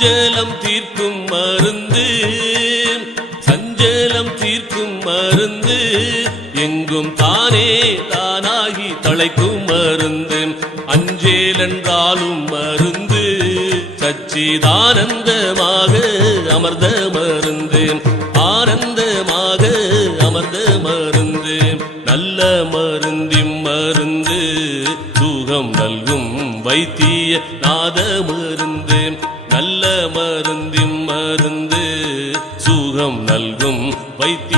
சஞ்சலம் தீர்க்கும் மருந்து சஞ்சலம் தீர்க்கும் மருந்து எங்கும் தானே தானாகி தலைக்கும் மருந்து அஞ்சேல் என்றாலும் மருந்து சச்சிதானந்தமாக அமர்ந்த மருந்து ஆனந்தமாக அமர்ந்த மருந்து நல்ல மருந்தின் மருந்து சுகம் நல்கும் வைத்திய நாத மருந்து நல்ல மருந்தின் மருந்து சுகம் நல்கும் வைத்திய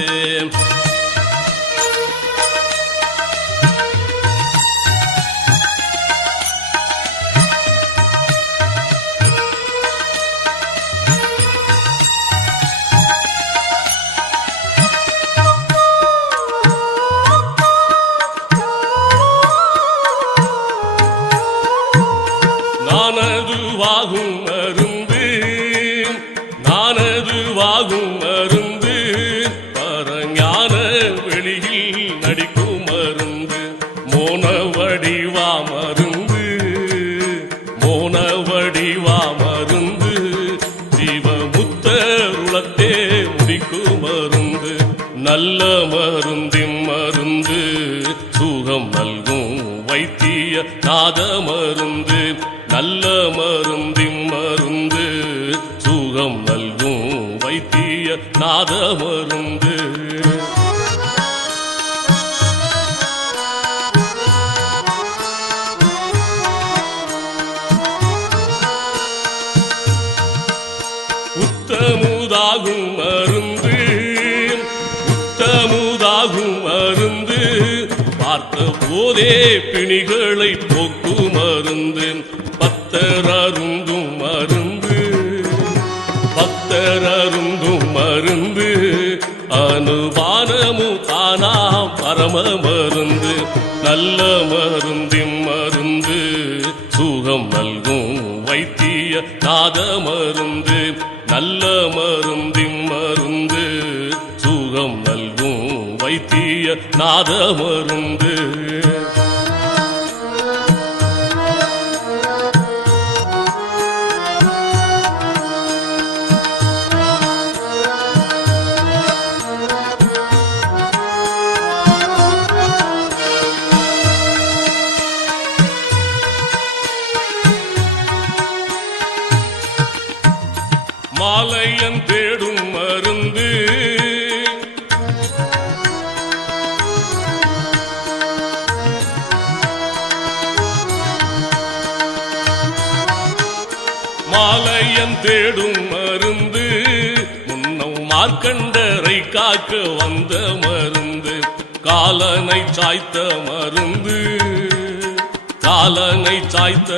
வாகும் மருந்து நானது வாகும் மருந்து பரஞான வெளியில் நடிக்கும் மருந்து மோன வடிவா மருந்து மோன வடிவா மருந்து ஜீவமுத்தருளத்தே முடிக்கும் மருந்து நல்ல மருந்தின் மருந்து சுகம் நல்கும் வைத்திய நாத மருந்து நல்ல மருந்தின் மருந்து சுகம் நல்கும் வைத்திய நாத மருந்து. உத்தமுதாகும் மருந்து உத்தமுதாகும் மருந்து பார்த்த போதே பிணிகளை போக்கும் மருந்து. பத்தர் அருந்தும் மருந்து. பத்தர் அருந்தும் மருந்து. அனுபானமு தானா பரம மருந்து. நல்ல மருந்தின் மருந்து. சுகம் நல்கும் வைத்திய நாத மருந்து. நல்ல மருந்தின் மருந்து. சுகம் நல்கும் வைத்திய நாதமருந்து மாலையன் தேடும் மருந்து. மாலையன் தேடும் மருந்து முன்னம் மார்க்கண்டரை காக்க வந்த மருந்து காலனை சாய்த்த மருந்து காலனை சாய்த்த